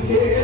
take